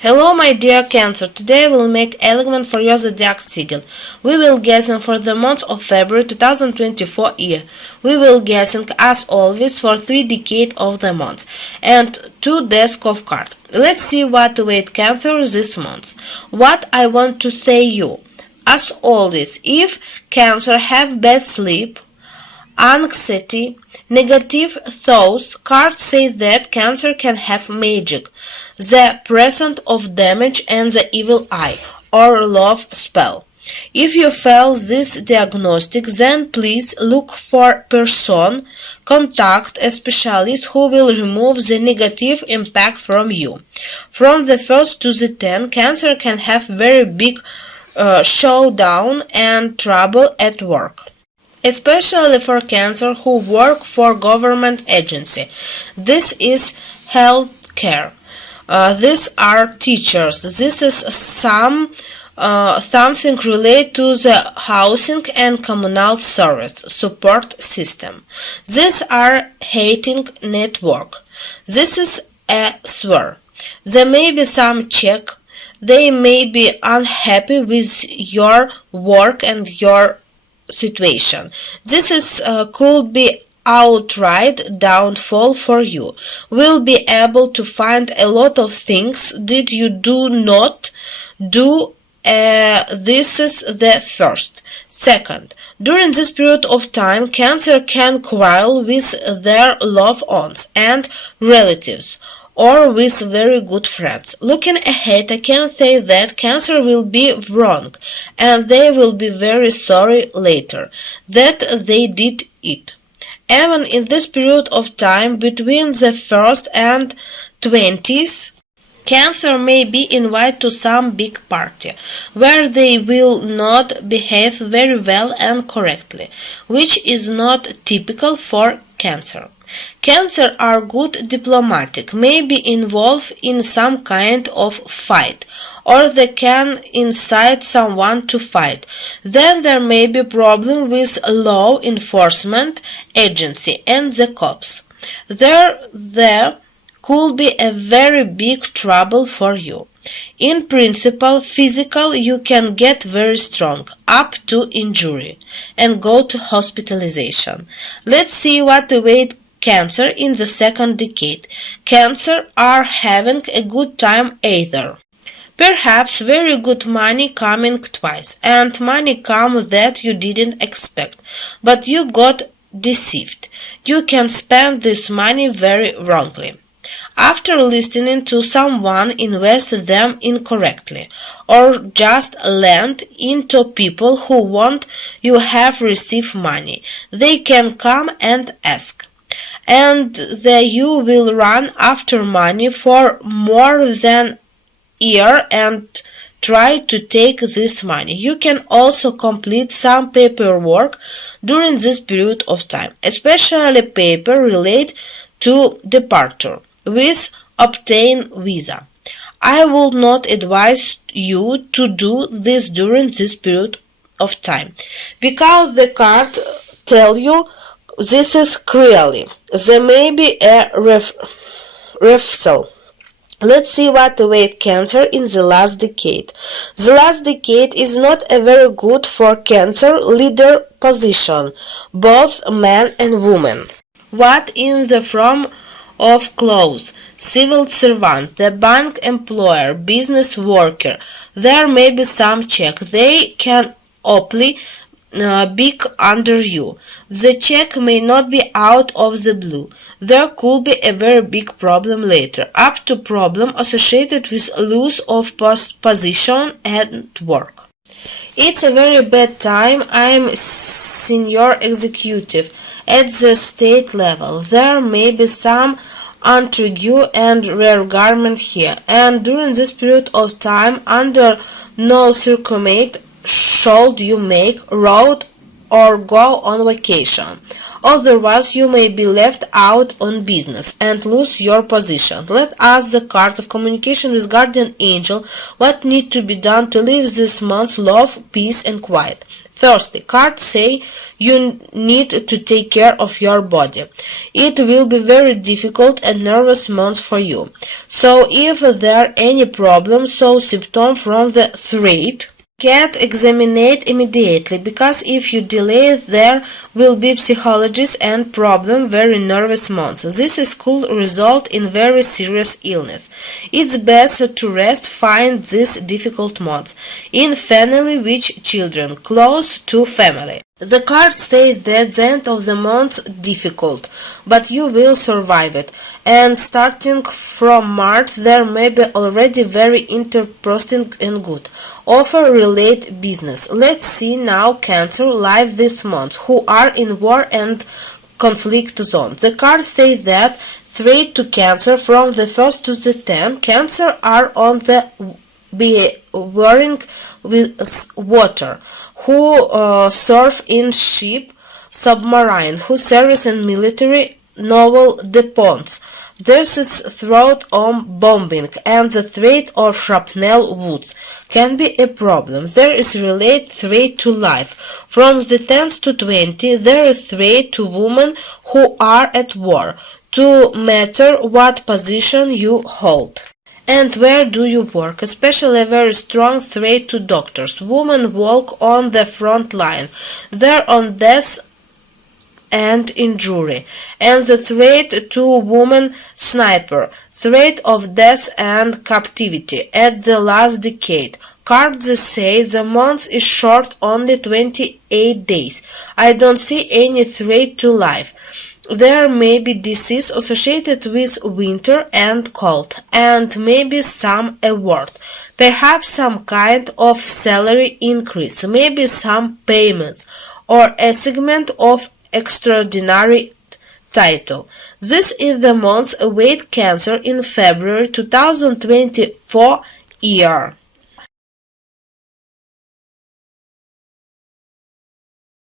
Hello my dear Cancer, today I will make element for your Zodiac sign. We will guessing for the month of February 2024 year. We will guessing as always for 3 decades of the month and 2 desk of card. Let's see what await Cancer this month. What I want to say you. As always, if Cancer have bad sleep, anxiety, negative thoughts, cards say that Cancer can have magic, the presence of damage and the evil eye, or love spell. If you fail this diagnostic, then please look for person, contact a specialist who will remove the negative impact from you. From the 1st to the 10th, Cancer can have very big showdown and trouble at work, especially for Cancer who work for government agency. This is healthcare. These are teachers. This is something related to the housing and communal service support system. These are hating network. This is a swear. There may be some check. They may be unhappy with your work and your situation. This is could be outright downfall for you. Will be able to find a lot of things did you do not do. This is the first. Second, during this period of time, Cancer can quarrel with their loved ones and relatives, or with very good friends. Looking ahead, I can say that Cancer will be wrong, and they will be very sorry later that they did it. Even in this period of time between the 1st and 20th, Cancer may be invited to some big party, where they will not behave very well and correctly, which is not typical for Cancer. Cancer are good diplomatic, may be involved in some kind of fight, or they can incite someone to fight. Then there may be problem with law enforcement agency and the cops. There could be a very big trouble for you. In principle, physical you can get very strong, up to injury, and go to hospitalization. Let's see what awaits Cancer in the 2nd decade. Cancer are having a good time either. Perhaps very good money coming twice, and money come that you didn't expect, but you got deceived. You can spend this money very wrongly. After listening to someone, invest them incorrectly, or just lend into people who want you have received money. They can come and ask, and you will run after money for more than a year and try to take this money. You can also complete some paperwork during this period of time, especially paper related to departure, with obtain visa. I would not advise you to do this during this period of time, because the card tell you this is clearly. There may be a refusal. Let's see what awaits Cancer in the last decade. The last decade is not a very good for Cancer leader position, both men and women. What in the form of clothes, civil servant, the bank employer, business worker, there may be some check. They can only big under you. The check may not be out of the blue. There could be a very big problem later, up to problem associated with loss of position at work. It's a very bad time. I'm senior executive at the state level. There may be some intrigue and reargument here, and during this period of time, under no circumstance should you make road or go on vacation. Otherwise, you may be left out on business and lose your position. Let us the card of communication with guardian angel what need to be done to live this month love, peace and quiet. Firstly, cards say you need to take care of your body. It will be very difficult and nervous month for you. So if there are any problems or symptoms from the threat, get examined immediately, because if you delay there will be psychologists and problem very nervous months. This is could result in very serious illness. It's best to rest find these difficult months in family with children close to family. The cards say that the end of the month difficult, but you will survive it. And starting from March, there may be already very interesting and good offer relate business. Let's see now Cancer live this month, who are in war and conflict zone. The cards say that threat to Cancer from the 1st to the 10th. Cancer are on the wearing with water, who surf in ship, submarine, who service in military naval depots. There's is threat on bombing, and the threat of shrapnel wounds can be a problem. There is relate threat to life. From the 10th to 20, there is threat to women who are at war, to matter what position you hold. And where do you work? Especially a very strong threat to doctors. Women walk on the front line. They're on death and injury. And the threat to woman sniper. Threat of death and captivity at the last decade. Cards say the month is short, only 28 days. I don't see any threat to life. There may be disease associated with winter and cold, and maybe some award, perhaps some kind of salary increase, maybe some payments, or a segment of extraordinary title. This is the month await Cancer in February 2024 year.